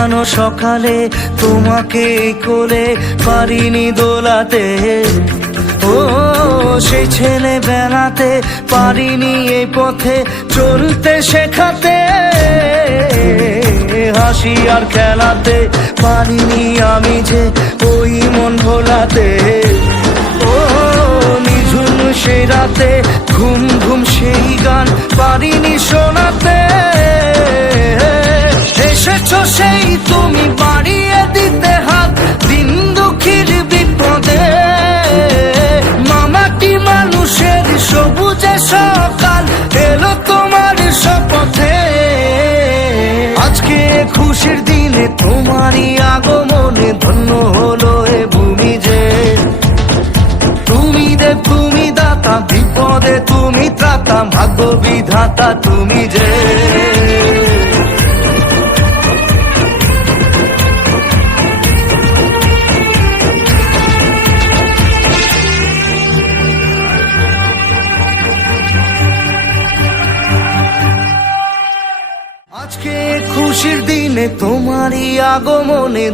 সাজানো সকালে তোমাকে কোলে পারিনি দোলাতে, ও সেই ছেলে বেলাতে পারিনি এই পথে চলতে শেখাতে, হাসি আর খেলাতে পারিনি আমি যে ওই মন ভোলাতে, ও নিঝুম সেই রাতে ঘুম ঘুম সেই গান পারিনি শোনাতে, এসেছো সেই তুমি বাড়িয়ে দিতে হাত দিন দুঃখীর বিপদে, মামাটি মানুষের সবুজে সকাল এলো তোমার শপথে, আজকে খুশির দিনে তোমারই আগমনে ধন্য হলো এ ভূমি যে, তুমি দেব তুমি দাতা বিপদে তুমি ত্রাতা ভাগ্য বিধাতা তুমি যে। আজকে খুশির দিনে তোমারই আগমনে